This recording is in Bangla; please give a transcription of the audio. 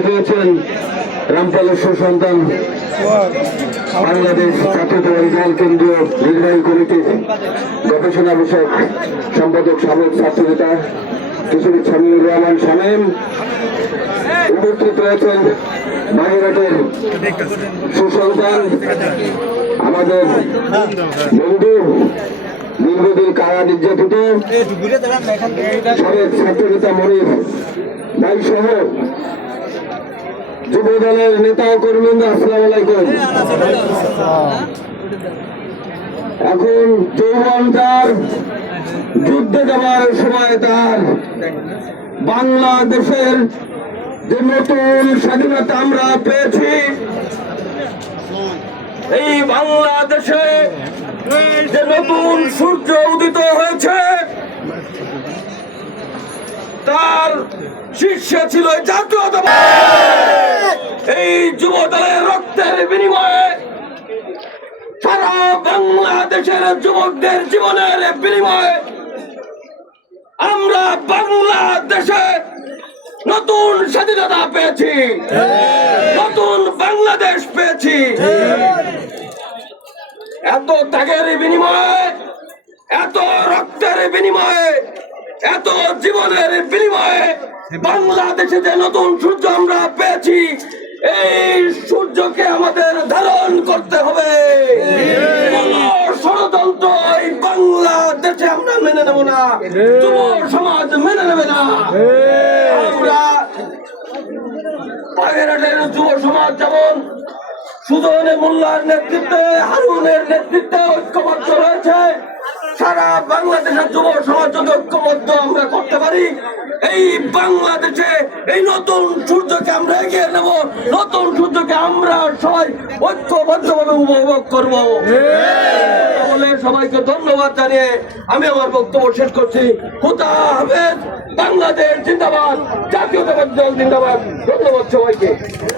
উপস্থিত হয়েছেন রামপালের সুসন্তান বাংলাদেশ জাতীয়তাবাদী দল কেন্দ্রীয় নির্বাহী কমিটির গবেষণা বিষয়ক সম্পাদক সাবেক ছাত্রনেতা কিশোরী শামীমুর রহমান শামীম। উপস্থিত রয়েছেন বাগেরহাটের সুসন্তান আমাদের বন্ধু, দীর্ঘদিন কারা নির্যাতিত সাবেক ছাত্রনেতা মনির ভাই সহ যুব দলের নেতা ও কর্মীরা, আসসালামু আলাইকুম। এখন যৌবন তার, যুদ্ধে যাবার সময় তার, বাংলাদেশের যে নতুন স্বাধীনতা আমরা পেয়েছি, এই বাংলাদেশে যে নতুন সূর্য উদিত হয়েছে তার শীর্ষে ছিল জাতীয়তাবাদ। এই যুব দলের রক্তের বিনিময়ে, সারা বাংলাদেশের যুবকদের জীবনের বিনিময়ে আমরা বাংলাদেশে নতুন স্বাধীনতা পেয়েছি, নতুন বাংলাদেশ পেয়েছি। এত ত্যাগের বিনিময়ে, এত রক্তের বিনিময়ে, এত জীবনের বিনিময়ে বাংলাদেশে যে নতুন সূর্য আমরা পেয়েছি, এই সূর্যকে আমাদের ধারণ করতে হবে। ষড়যন্ত্র এই বাংলাদেশে আমরা মেনে নেব না, যুব সমাজ মেনে নেবে না। আমরা বাগেরহাটের যুব সমাজ যেমন সুজনে মোল্লার নেতৃত্বে, হারুনের নেতৃত্বে ঐক্যবদ্ধ রয়েছে, সারা বাংলাদেশের যুব সমাজ যদি ঐক্যবদ্ধ আমরা করতে পারি, এই বাংলাদেশে এই নতুন সূর্যকে আমরা এগিয়ে নেব, নতুন সূর্যকে আমরা সবাই ঐক্যবদ্ধভাবে উপভোগ করব। বলে সবাইকে ধন্যবাদ জানিয়ে আমি আমার বক্তব্য শেষ করছি। খোদা হাফেজ। বাংলাদেশ জিন্দাবাদ, জাতীয়তাবাদী দল জিন্দাবাদ। ধন্যবাদ সবাইকে।